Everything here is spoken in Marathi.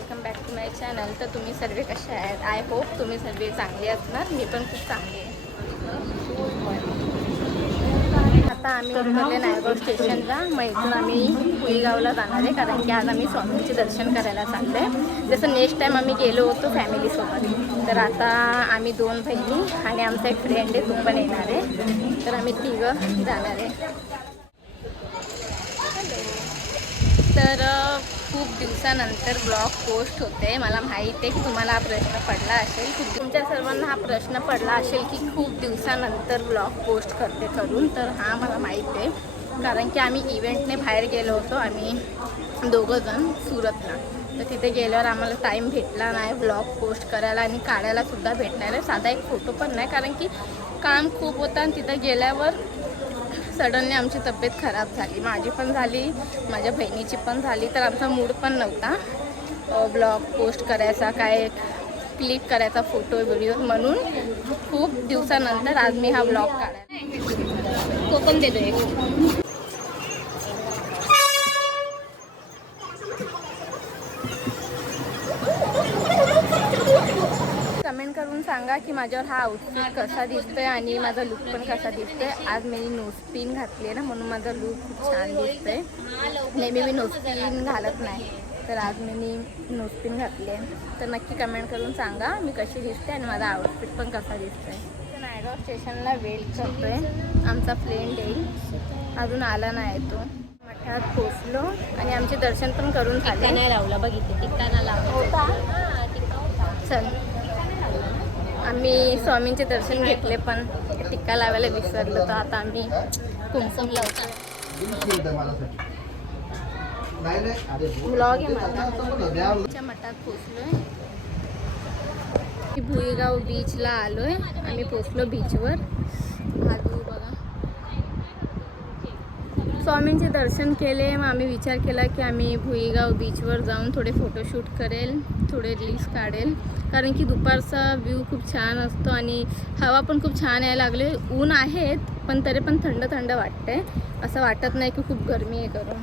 Welcome back to my channel. तर तुम्ही सर्व कसे आहेत? आय होप तुम्ही सर्व चांगले असणार. मी पण खूप चांगली आहे. आता आम्ही उतरले नायगाव स्टेशनला. मग इथून आम्ही पुईगावला जाणार आहे, कारण की आज आम्ही स्वामींचे दर्शन करायला चाललो आहे. जसं नेक्स्ट टाईम आम्ही गेलो होतो फॅमिलीसोबत, तर आता आम्ही 2 बहिणी आणि आमचा एक फ्रेंड आहे, तो पण येणार आहे. तर आम्ही 3 जाणार आहे. तर खूप दिवसानंतर ब्लॉग पोस्ट होते. मला माहीत आहे की तुम्हाला हा प्रश्न पडला असेल, की तुमच्या सर्वांना हा प्रश्न पडला असेल की खूप दिवसानंतर ब्लॉग पोस्ट करते करून. तर हा मला माहीत आहे, कारण की आम्ही इव्हेंटने बाहेर गेलो होतो. आम्ही 2 जण सुरतला. तर तिथे गेल्यावर आम्हाला टाईम भेटला नाही ब्लॉग पोस्ट करायला आणि काढायलासुद्धा भेटणार आहे. साधा एक फोटो पण नाही, कारण की काम खूप होतं आणि तिथं गेल्यावर सडनली आमची तब्येत खराब झाली. माझी पण झाली, माझ्या बहिणीची पण झाली. तर आमचा मूड पण नव्हता ब्लॉग पोस्ट करायचा, काय क्लिक करायचा फोटो व्हिडिओ. म्हणून खूप दिवसानंतर आज मी हा ब्लॉग काढायला. तो पण देतो एक. कमेंट करून सांगा की माझ्यावर हा आउटफिट कसा दिसतोय आणि माझा लुक पण कसा दिसतोय. आज मी नोजपिन घातली आहे ना, म्हणून माझा लुक खूप छान दिसतोय. नेहमी मी नोजपिन घालत नाही, तर आज मी नोजपिन घातली आहे. तर नक्की कमेंट करून सांगा मी कशी दिसते आणि माझा आउटफिट पण कसा दिसतोय. नायगाव स्टेशनला वेट करतोय. आमचा फ्रेंड येईल, अजून आला नाही तो. मठात पोचलो आणि आमचे दर्शन पण करून झाले. नाही लावला बघितले, टिक्का नाही लावला होता. टिक्का. चल, आम्ही स्वामींचे दर्शन घेतले पण टिक्का लावायला विसरलो. तर आता आम्ही कुंकुम लावतो. ब्लॉग आहे माझ्या. मठात पोचलोय. भुईगाव बीचला आलोय. आम्ही पोचलो बीचवर. आजू बघा, स्वामींचे दर्शन केले. मग आम्ही विचार केला की आम्ही भुईगाव बीचवर जाऊन थोडे फोटोशूट करेल, थोडे रील्स काढेल, कारण की दुपारचा व्ह्यू खूप छान असतो आणि हवा पण खूप छान यायला लागले. ऊन आहेत पण तरी पण थंड थंड वाटते, असं वाटत नाही की खूप गरमी आहे करून.